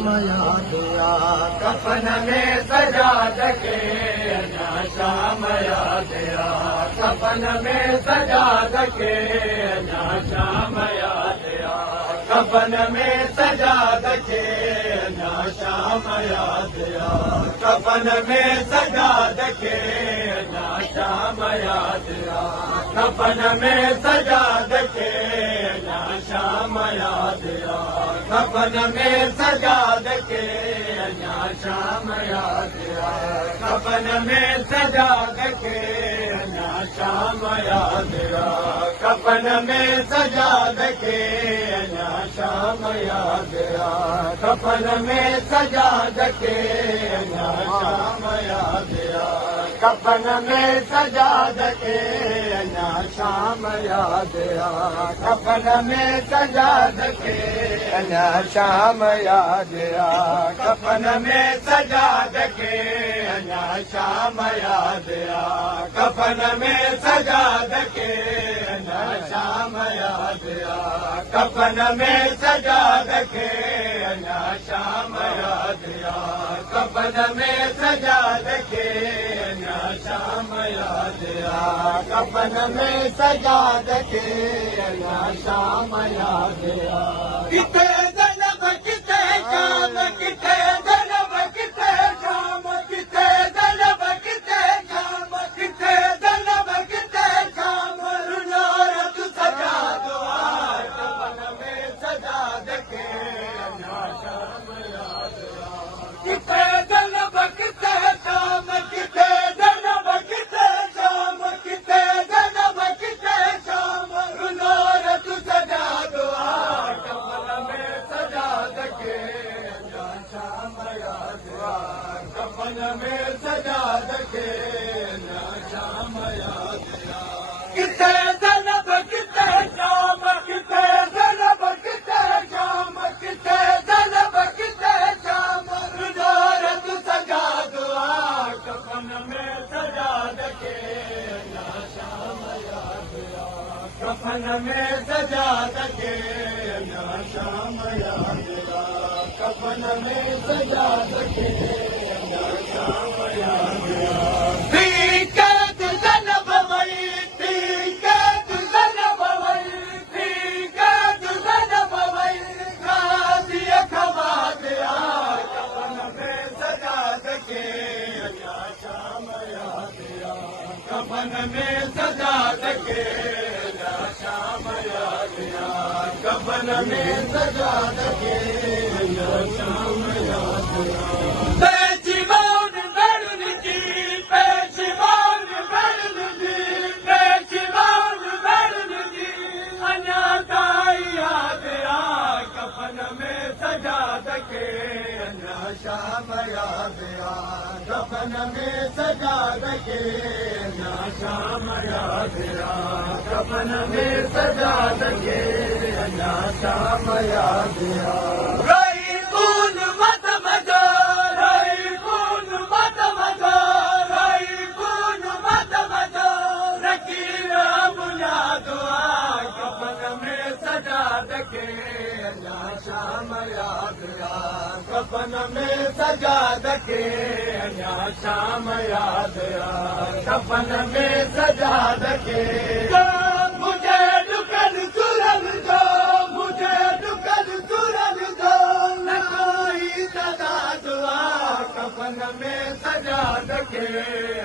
शाम याद आ कफन में सजाद के अञा शाम याद आ कफन में सजाद के अञा शाम याद आ कफन में सजाद के अञा शाम याद आ कफन में सजाद के अञा शाम याद आ कफन में सजाद के अञा शाम याद आ कफन में सजाद के अञा शाम याद आ कफन में सजाद के अञा शाम याद आ कफन में सजाद के अञा शाम याद आ कफन में सजाद के अञा शाम याद आ कफन में सजाद के अञा शाम याद आ कफन में सजाद के अञा शाम याद आ कफन में सजाद के अञा शाम याद आ कफन में सजाद के अञा शाम याद आ कफन में सजाद के अञा शाम याद आ कफन में सजाद के अञा शाम याद आ कफन में सजाद के अञा शाम याद आ किथे जन्म किथे शाम किथे जन्म किथे शाम किथे जन्म किथे शाम किथे जन्म किथे शाम रुनारत सजा दुआ कफन में सजाद के अञा शाम याद आ किथे जन्म किथे शाम किथे जन्म किथे शाम किथे जन्म किथे शाम रुनारत सजा दुआ कफन में सजाद के अञा शाम याद आ कफन में सजाद के अञा शाम याद आ किथे जन्म किथे शाम किथे जन्म किथे शाम किथे जन्म किथे शाम रुनारत सजा दुआ कफन में सजाद के अञा शाम याद आ कफन में सजाद के अञा शाम याद आ कफन में सजाद के अञा शाम याद आ ठीक है तू जन्म वई ठीक है तू जन्म वई ठीक है तू जन्म वई गाजी खवाद आ कफन में सजाद के अञा शाम याद आ कफन में सजाद के अञा शाम याद आ कफन में सजाद के अञा शाम याद आ पेशीवान बरन जी पेशीवान बरन जी पेशीवान बरन जी अञा ताई याद आ कफन में सजाद के अञा शाम याद आ कफन में सजाद के अञा शाम याद आ कफन में सजाद के अञा शाम याद आ रही खून मत मजो रही खून मत मजो रही खून मत मजो रकीर बुनियाद आ कफन में सजाद के अञा शाम याद आ कफन में सजाद के अञा शाम याद आ कफन में सजाद के मुझे डुकन चुरन दो मुझे डुकन चुरन दो न कोई सजा दुआ कफन में सजाद के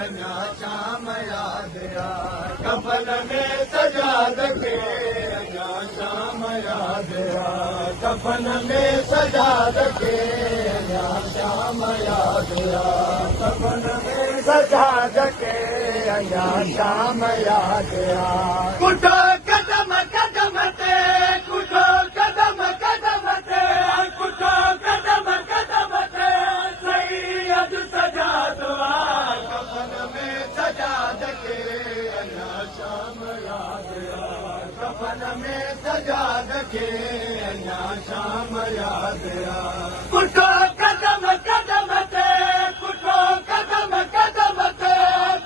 अञा शाम याद आ कफन में सजाद के अञा शाम याद आ कफन में सजाद के अञा शाम याद आ कफन में सजाद के अञा शाम याद आ कुठो कदम कदम ते कुठो कदम कदम ते कुठो कदम कदम ते सैयद सजा दुआ कफन में सजाद के अञा शाम याद आ कफन में सजाद के अञा शाम याद आ कुठो कदम कदम ते कुठो कदम कदम ते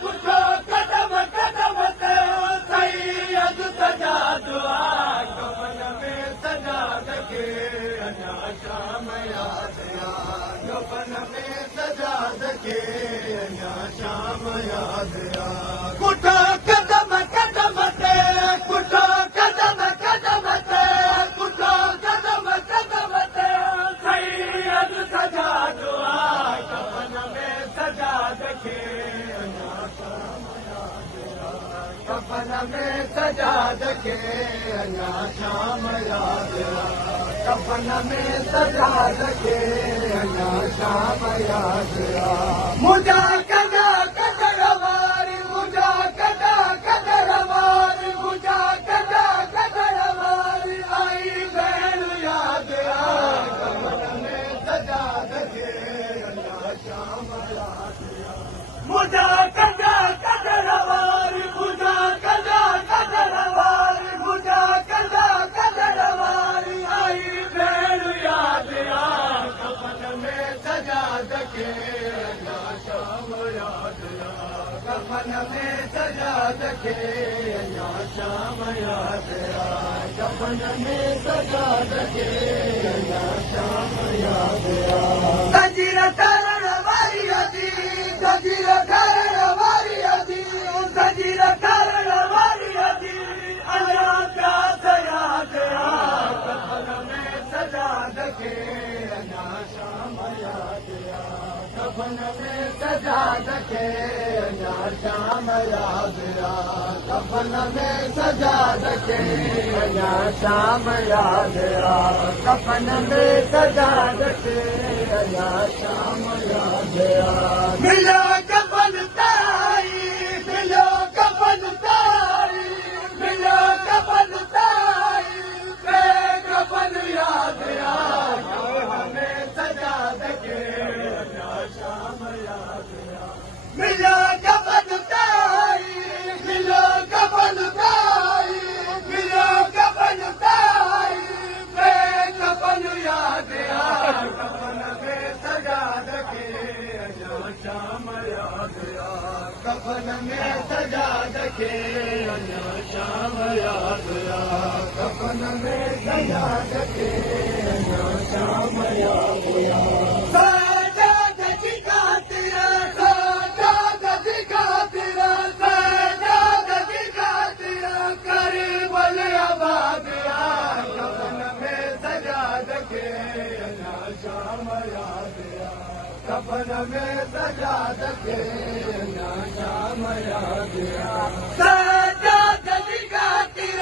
कुठो कदम कदम ते सैयद में सजा दके अञा शाम याद कफन में सजा दके अञा शाम याद मुझा कदा कदर वारी मुझा कदा कदर वारी मुझा कदा कदर वारी आई भेण याद कफन में सजा दके अञा शाम याद मुझा कदा कदर वारी मुझा कदा कदर वारी मुझा कदा कदर वारी आई भेण याद कफन में सजा दके अञा शाम याद कफन में सजा दके अञा शाम याद कफन में सजा दके अञा शाम याद तजीर करण वारी अदी तजीर करण वारी अदी तजीर करण वारी अदी अञा प्यास याद कफन में सजा दके अञा शाम याद कफन में सजा दके अञा शाम याद कफन में सजा दके अञा शाम याद कफन में सजा दके अञा शाम याद मिलो कफन ताई मिलो कफन ताई मिलो कफन ताई कफन याद हमें सजा दके अञा शाम याद मिलो कफन ताई मिलो कफन ताई मिलो कफन ताई कफन याद कफन में सजा दके अञा शाम याद कफन में सजा दके अञा शाम याद कफन में सजा दके अञा शाम याद सजाद जी खातिर सजाद जी खातिर सजाद जी खातिर करबल आबाद कफन में सजा दके अञा शाम याद कफन में सजा दके अञा शाम याद सजाद जी खातिर